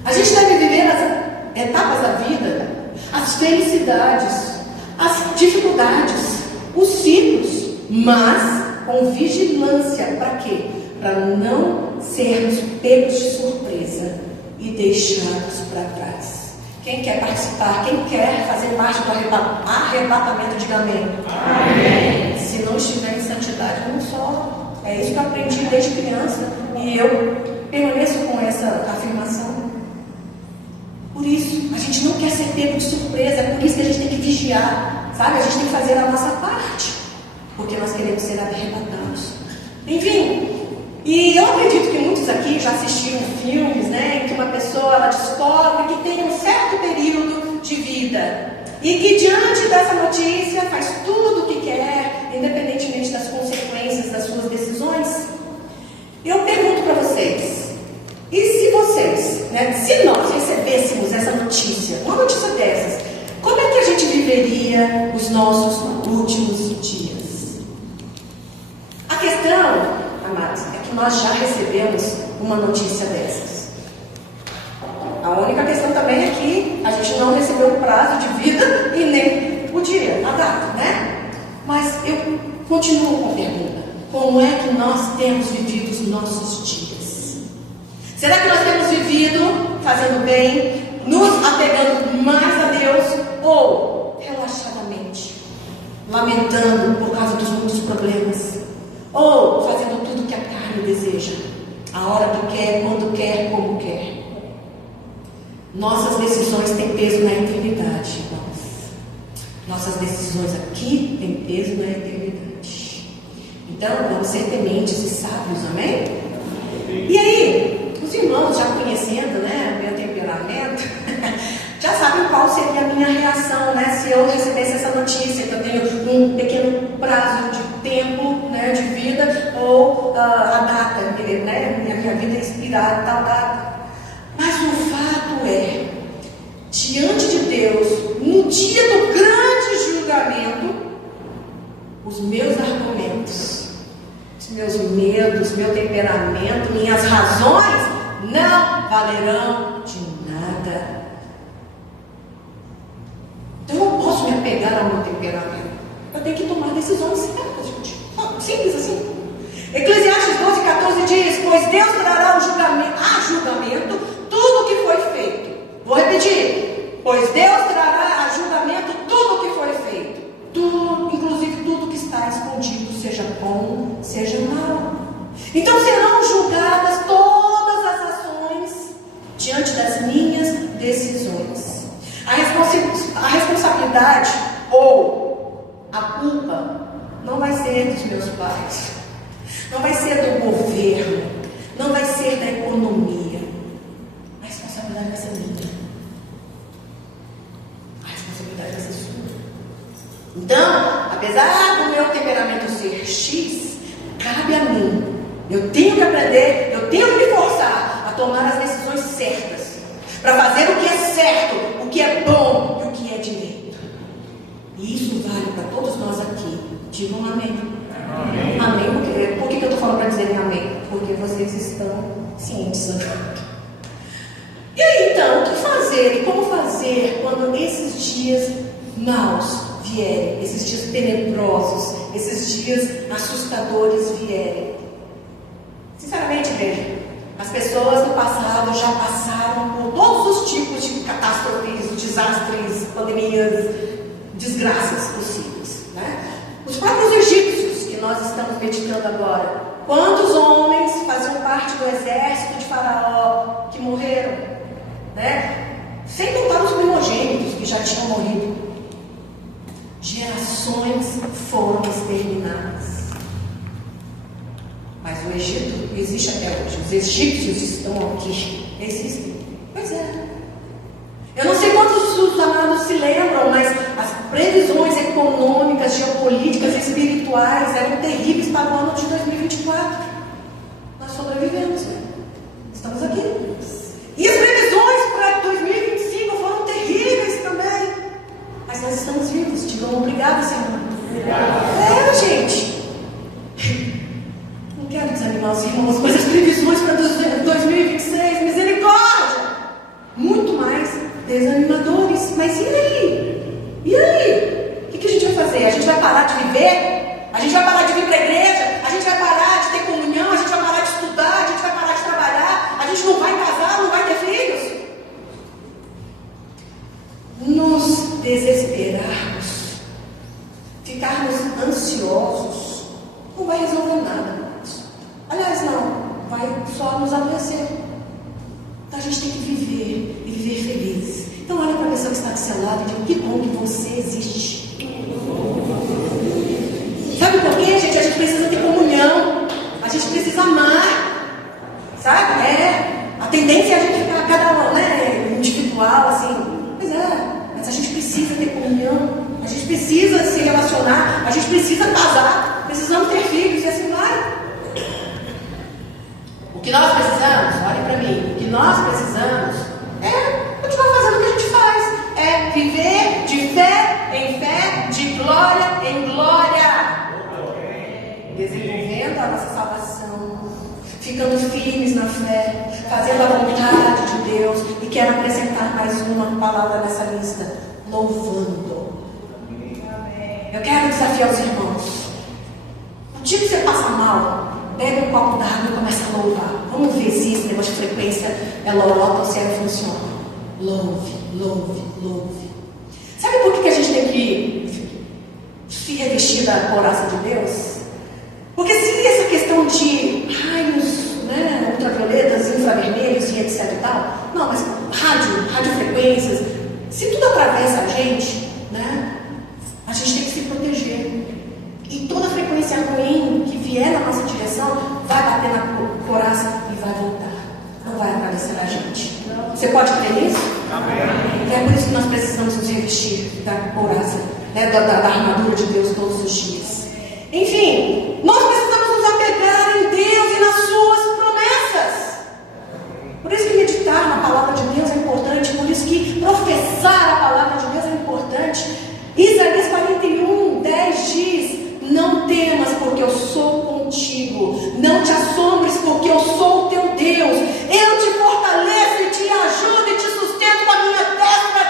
A gente deve viver as etapas da vida, as felicidades, as dificuldades, os ciclos, mas com vigilância. Para quê? Para não sermos pegos de surpresa e deixados para trás. Quem quer participar? Quem quer fazer parte do arrebatamento? Diga amém. Amém. Se não estiver em santidade, não só. É isso que eu aprendi desde criança e eu permaneço com essa afirmação. Por isso, a gente não quer ser pego de surpresa, é por isso que a gente tem que vigiar, sabe? A gente tem que fazer a nossa parte, porque nós queremos ser arrebatados. Enfim, e eu acredito que muitos aqui já assistiram filmes, né, em que uma pessoa ela descobre que tem um certo período de vida e que diante dessa notícia faz tudo o que quer, independentemente das consequências das suas decisões. Eu pergunto para vocês, e se vocês, né, se nós recebêssemos essa notícia, uma notícia dessas, como é que a gente viveria os nossos últimos dias? A questão, amados, é que nós já recebemos uma notícia dessas. A única questão também é que a gente não recebeu o prazo de vida e nem o dia, a data, né? Mas eu continuo com a pergunta: como é que nós temos vivido os nossos dias? Será que nós temos vivido fazendo bem, nos apegando mais a Deus, ou relaxadamente, lamentando por causa dos muitos problemas, ou fazendo tudo que a carne deseja, a hora que quer, quando quer, como quer? Nossas decisões têm peso na eternidade, irmãos. Nossas decisões aqui têm peso na eternidade. Então, vamos ser tementes e sábios, amém? E aí, os irmãos já conhecendo, né, o meu temperamento, já sabem qual seria a minha reação, né, se eu recebesse essa notícia, que eu tenho um pequeno prazo de tempo, né, de vida, ou a data, né, minha vida é inspirada em tal data. Mas o fato é, diante de Deus, no dia do grande julgamento, os meus argumentos, os meus medos, meu temperamento, minhas razões não valerão de nada. Então eu não posso me apegar ao meu temperamento. Eu tenho que tomar decisões certas, gente. Simples assim. Eclesiastes 12:14 diz: pois Deus trará a julgamento tudo o que foi feito. Vou repetir: pois Deus trará a julgamento tudo o que foi feito, tudo, inclusive tudo que está escondido, seja bom, seja mal. Então serão julgadas todas as ações diante das minhas decisões. A responsabilidade ou a culpa não vai ser dos meus pais, não vai ser do governo, não vai ser da economia. A responsabilidade vai ser minha. A responsabilidade vai ser sua. Então, apesar do meu temperamento ser X, cabe a mim. Eu tenho que aprender, eu tenho que me forçar a tomar as decisões certas, para fazer o que é certo, o que é bom e o que é direito. E isso vale para todos nós aqui. Digam amém. Amém. Amém. Por que eu estou falando para dizerem amém? Porque vocês estão cientes. E aí então, o que fazer? E como fazer quando esses dias maus vierem, esses dias tenebrosos, esses dias assustadores vierem? Sinceramente, veja, as pessoas no passado já passaram por todos os tipos de catástrofes, desastres, pandemias, desgraças possíveis, né? Os próprios egípcios que nós estamos meditando agora, quantos homens faziam parte do exército de Faraó que morreram, né? Sem contar os primogênitos que já tinham morrido. Gerações foram exterminadas. Mas o Egito existe até hoje. Os egípcios estão aqui. Existem. Pois é. Eu não sei quantos dos amados se lembram, mas as previsões econômicas, geopolíticas e espirituais eram terríveis para o ano de 2022. Não quero desanimar os irmãos, mas as previsões para 2026, misericórdia! Muito mais desanimadores. Mas e aí? E aí? O que a gente vai fazer? A gente vai parar de viver? A gente vai parar de vir para a igreja? A gente vai parar de ter comunhão? A gente vai parar de estudar? A gente vai parar de trabalhar? A gente não vai casar? Não vai ter filhos? Nos desesperarmos, ficarmos ansiosos, não vai resolver nada. Aliás, não, vai só nos adoecer. Então a gente tem que viver e viver feliz. Então olha para a pessoa que está do seu lado e diga: que bom que você existe. Sabe por quê, gente? A gente precisa ter comunhão, a gente precisa amar, sabe? A tendência é a gente ficar cada um, individual, assim. Mas a gente precisa ter comunhão, a gente precisa se relacionar, a gente precisa casar, precisamos ter filhos e assim vai. O que nós precisamos, olhem para mim, o que nós precisamos é continuar fazendo o que a gente faz, é viver de fé em fé, de glória em glória, desenvolvendo a nossa salvação, ficando firmes na fé, fazendo a vontade de Deus. E quero apresentar mais uma palavra nessa lista: louvando. Eu quero desafiar os irmãos. O dia que você passa mal, pega um copo d'água e começa a louvar. Vamos ver se esse negócio de frequência é lorota ou se ela funciona. Louve, louve, louve. Sabe por que a gente tem que se revestir da couraça de Deus? Porque se essa questão de raios, ultravioletas, infravermelhos e etc e tal, não, mas radiofrequências, se tudo atravessa a gente tem que se proteger. E toda frequência ruim que vier na nossa direção vai bater na couraça e vai voltar. Não vai atravessar a gente. Você pode crer nisso? Amém. É por isso que nós precisamos nos revestir da couraça, da armadura de Deus todos os dias. Enfim, nós precisamos nos apegar em Deus e nas suas promessas. Por isso que meditar na palavra de Deus é importante, por isso que professar a palavra de Deus é importante. Isaías 41:10 diz: não temas, porque eu sou contigo, não te assombres, porque eu sou o teu Deus, eu te fortaleço e te ajudo e te sustento com a minha destra,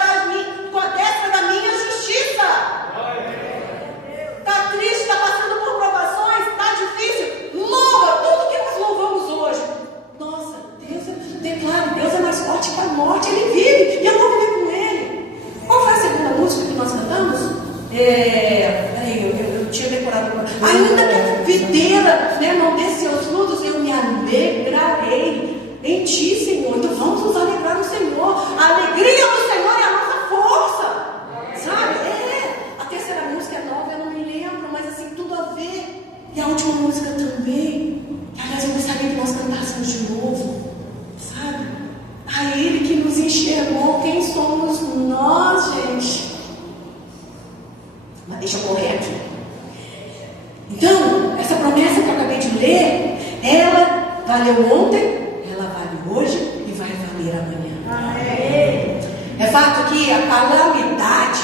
com a destra da minha justiça. Está triste, está passando por provações, está difícil, louva tudo que nós louvamos hoje. Nossa, Deus, declaro, Deus é mais forte que a morte, Ele vive e eu vou viver com Ele. Qual foi a segunda música que nós cantamos? Eu tinha decorado. Ainda que a videira não dê seus frutos, eu me alegrarei em ti, Senhor. Então vamos nos alegrar no Senhor. A alegria do Senhor é a nossa força, sabe? A terceira música é nova, eu não me lembro, mas assim, tudo a ver. E a última música também. Aliás, eu gostaria que nós cantássemos de novo, sabe? A Ele que nos enxergou. Quem somos nós, gente? Mas deixa eu correr aqui. Então, essa promessa que eu acabei de ler, ela valeu ontem, ela vale hoje e vai valer amanhã. Amém. É fato que a calamidade,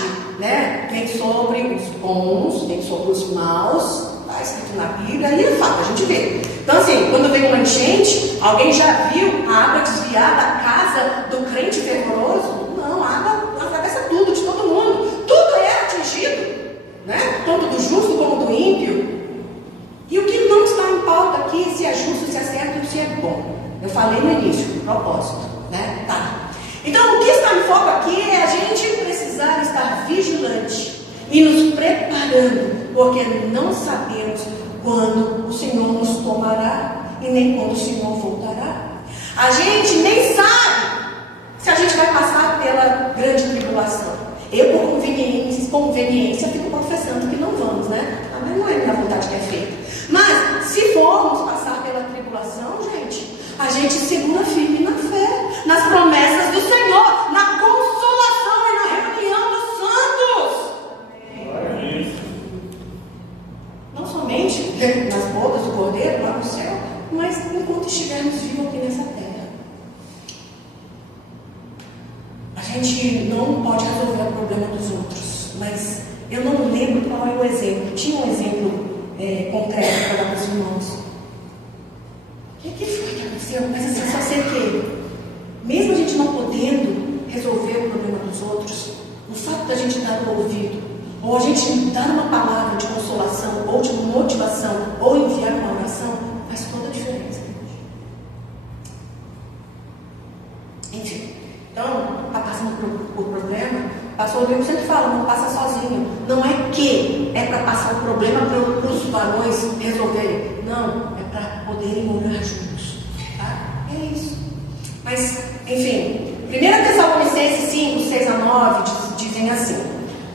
vem sobre os bons, vem sobre os maus, está escrito na Bíblia, e é fato, a gente vê. Então assim, quando vem uma enchente, alguém já viu a água desviar da casa do crente fervoroso? Não, a água atravessa tudo, de todo mundo, tudo é atingido. Tanto do justo como do ímpio. E o que não está em pauta aqui, se é justo, se é certo, se é bom. Eu falei no início, propósito, Tá. Então, o que está em foco aqui é a gente precisar estar vigilante e nos preparando, porque não sabemos quando o Senhor nos tomará e nem quando o Senhor voltará. A gente nem sabe se a gente vai passar pela grande tribulação. Eu, por conveniência, fico professando que não vamos, Mas não é minha vontade que é feita. Mas, se formos passar pela tribulação, gente, a gente segura firme na fé, nas promessas do Senhor, na consolação e na reunião dos santos. Não somente nas bodas do Cordeiro, lá no céu, mas enquanto estivermos vivos aqui nessa terra. A gente não pode resolver o problema dos outros, mas eu não lembro qual é o exemplo. Tinha um exemplo concreto para dar para os irmãos. O que foi que aconteceu? Mas assim, só sei que, mesmo a gente não podendo resolver o problema dos outros, o fato da gente dar o ouvido, ou a gente dar uma palavra de consolação, ou de motivação, ou enviar uma oração, faz toda a diferença. Enfim, então, está passando por problema, o pastor Rodrigo sempre fala, não passa sozinho. Não é que é para passar o problema para os varões resolverem. Não, é para poderem orar juntos. Tá? É isso. Mas, enfim, 1 Tessalonicenses 5, 6 a 9 dizem assim: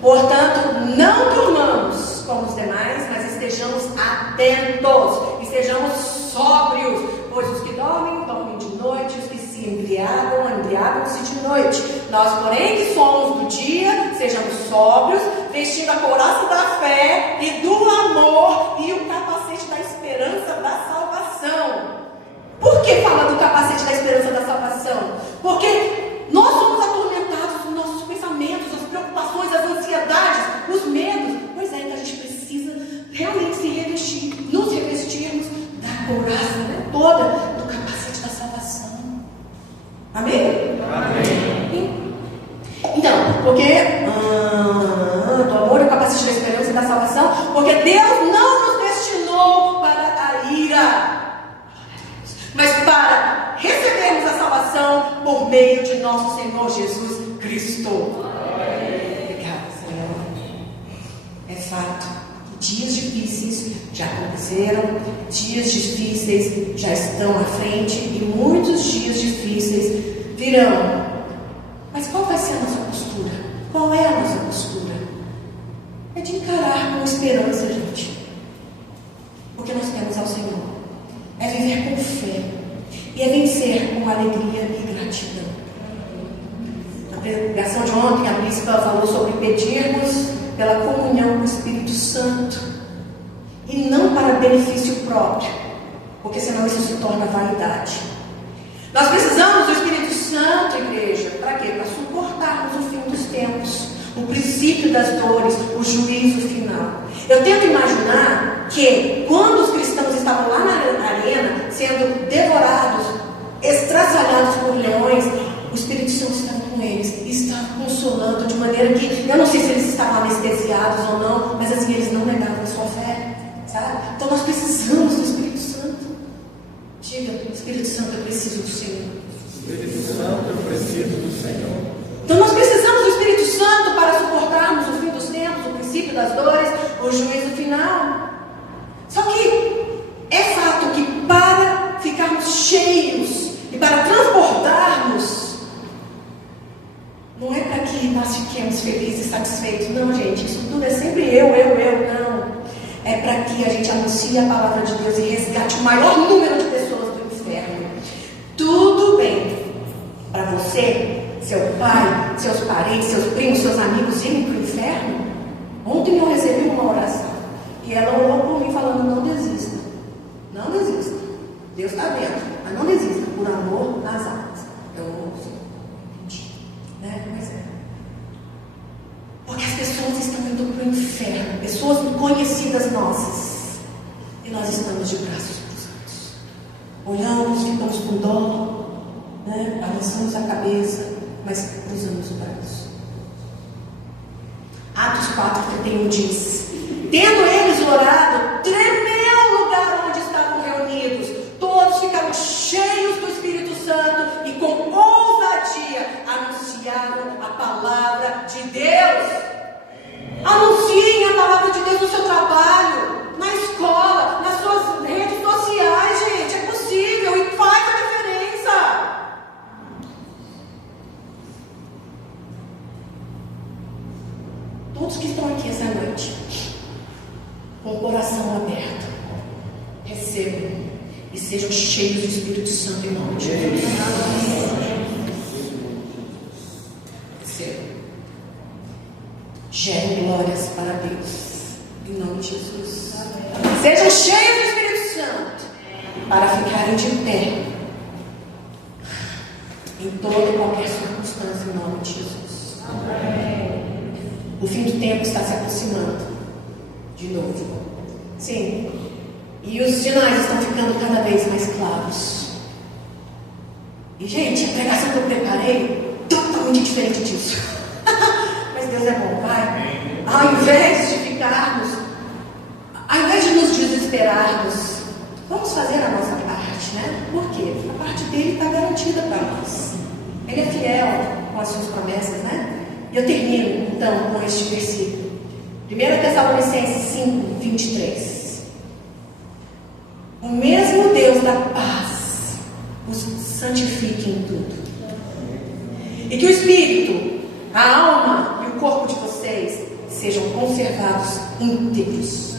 portanto, não durmamos como os demais, mas estejamos atentos, estejamos sóbrios, pois os que dormem, dormem de noite, os que se embriagam-se de noite. Nós, porém, que somos do dia, sejamos sóbrios, vestindo a couraça da fé e do amor e o capacete da esperança da salvação. Por que fala do capacete da esperança da salvação? Porque nós somos atormentados nos nossos pensamentos, as preocupações, as ansiedades, os medos. Pois é, então a gente precisa realmente se revestir, nos revestirmos da couraça, né, toda do capacete da salvação. Amém? Amém. Então, porque do amor e o capacete da esperança e da salvação, porque Deus não nos destinou para a ira, mas para recebermos a salvação por meio de nosso Senhor Jesus Cristo. Obrigada, Senhor. É fato que dias difíceis já aconteceram, dias difíceis já estão à frente e muitos dias difíceis virão. Mas qual vai ser a nossa postura? Qual é a nossa postura? É de encarar com esperança, gente. Porque nós temos ao Senhor. É viver com fé. E é vencer com alegria e gratidão. Na pregação de ontem, a bispa falou sobre pedirmos pela comunhão com o Espírito Santo. E não para benefício próprio. Porque senão isso se torna vaidade. Nós precisamos do Espírito Santo, igreja. Para quê? Para suportarmos o fim dos tempos. O princípio das dores, o juízo final. Eu tento imaginar que quando os cristãos estavam lá na arena, sendo devorados, estraçalhados por leões, o Espírito Santo estava com eles e estava consolando de maneira que, eu não sei se eles estavam anestesiados ou não, mas assim, eles não negavam a sua fé, sabe? Então nós precisamos do Espírito Santo. Diga, Espírito Santo, eu preciso do Senhor. Espírito Santo, eu preciso do Senhor. Então nós precisamos do Espírito Santo para suportarmos o fim dos tempos, o princípio das dores, o juízo final. Só que é fato que para ficarmos cheios e para transbordarmos, não é para que nós fiquemos felizes e satisfeitos. Não, gente, isso tudo é sempre eu, não. É para que a gente anuncie a palavra de Deus e resgate o maior número de pessoas do inferno. Tudo bem para você, seu pai, seus parentes, seus primos, seus amigos irem para o inferno? Ontem eu recebi uma oração e ela orou por mim falando: não desista, não desista, Deus está vendo, mas não desista, por amor às almas. Eu entendi, né? Mas é porque as pessoas estão indo para o inferno, pessoas conhecidas nossas, e nós estamos de braços cruzados, olhamos, ficamos com dó, né? Balançamos a cabeça, mas cruzamos o braço. Atos 4:31 diz: tendo eles orado, tremeu o lugar onde estavam reunidos. Todos ficaram cheios do Espírito Santo e com ousadia anunciaram a palavra de Deus. Anunciem a palavra de Deus no seu trabalho, na escola, nas suas redes sociais, gente. É possível e faz a diferença. Todos que estão aqui essa noite, com o coração aberto, recebam e sejam cheios do Espírito Santo em nome de Jesus. Recebam. Gerem glórias para Deus em nome de Jesus. Sejam cheios do Espírito Santo para ficarem de pé em toda e qualquer circunstância em nome de Jesus. Amém. O fim do tempo está se aproximando de novo. Sim, E os sinais estão ficando cada vez mais claros. E, gente, a pregação que eu preparei totalmente diferente disso. Mas Deus é bom, Pai. Ao invés de ficarmos, ao invés de nos desesperarmos, vamos fazer a nossa parte, né? Por quê? A parte dele está garantida para nós. Ele é fiel com as suas promessas, né? E eu termino, então, com este versículo. 1 Tessalonicenses 5, 23. O mesmo Deus da paz os santifique em tudo. E que o Espírito, a alma e o corpo de vocês sejam conservados íntegros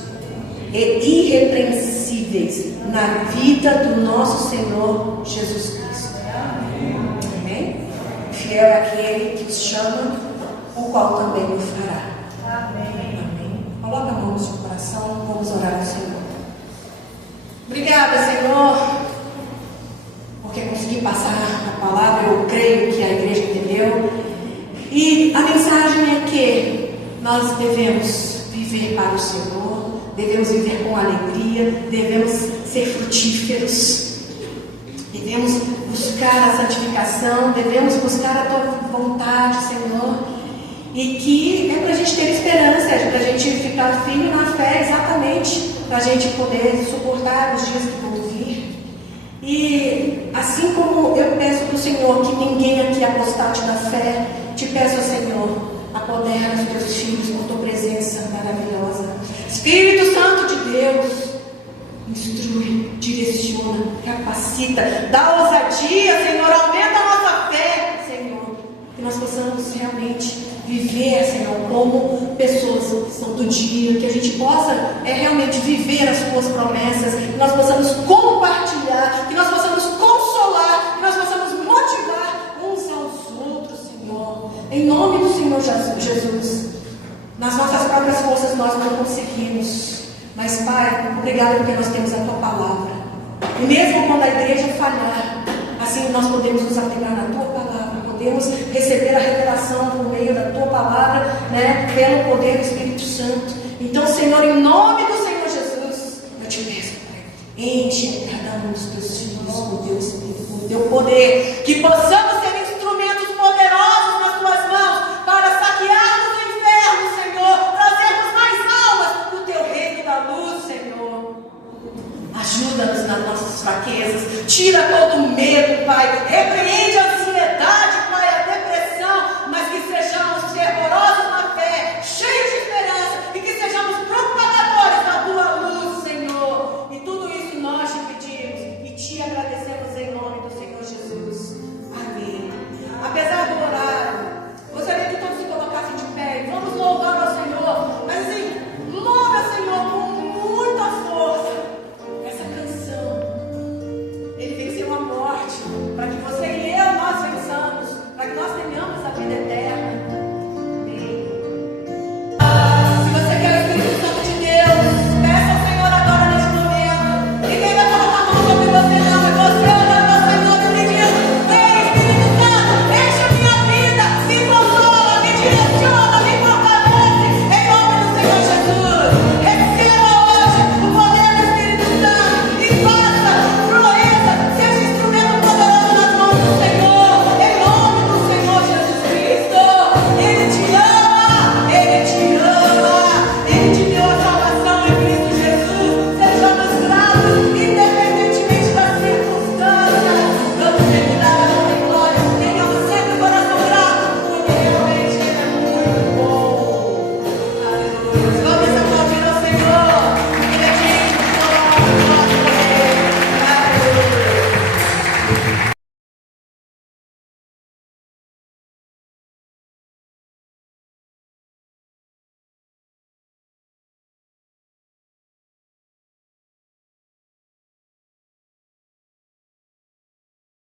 e irrepreensíveis na vida do nosso Senhor Jesus Cristo. Amém? Fiel é aquele que os chama, o qual também o fará. Amém. Amém. Coloca a mão no seu coração, vamos orar ao Senhor. Obrigada, Senhor, porque consegui passar a palavra. Eu creio que a igreja entendeu. E a mensagem é que nós devemos viver para o Senhor, devemos viver com alegria, devemos ser frutíferos, devemos buscar a santificação, devemos buscar a tua vontade, Senhor, e que é para a gente ter esperança, é para a gente ficar firme na fé, exatamente, para a gente poder suportar os dias que vão vir. E assim como eu peço para o Senhor que ninguém aqui apostate da fé, te peço, Senhor, apodera os teus filhos com tua presença maravilhosa. Espírito Santo de Deus, instrui, direciona, capacita, dá ousadia, Senhor, aumenta a nossa fé, Senhor, que nós possamos realmente viver, Senhor, como pessoas que são do dia, que a gente possa realmente viver as tuas promessas, que nós possamos compartilhar, que nós possamos consolar, que nós possamos motivar uns aos outros, Senhor, em nome do Senhor Jesus. Nas nossas próprias forças nós não conseguimos, mas, Pai, obrigado porque nós temos a tua palavra, e mesmo quando a igreja falhar, assim nós podemos nos apegar na tua palavra, podemos receber a revelação por meio da tua palavra, né, pelo poder do Espírito Santo. Então, Senhor, em nome do Senhor Jesus, eu te peço, Pai, enche cada um dos teus filhos com o teu Espírito, com o teu poder, que possamos ser instrumentos poderosos nas tuas mãos para saquearmos o inferno, Senhor, trazermos mais almas do teu reino da luz, Senhor. Ajuda-nos nas nossas fraquezas, tira todo o medo, Pai, repreende as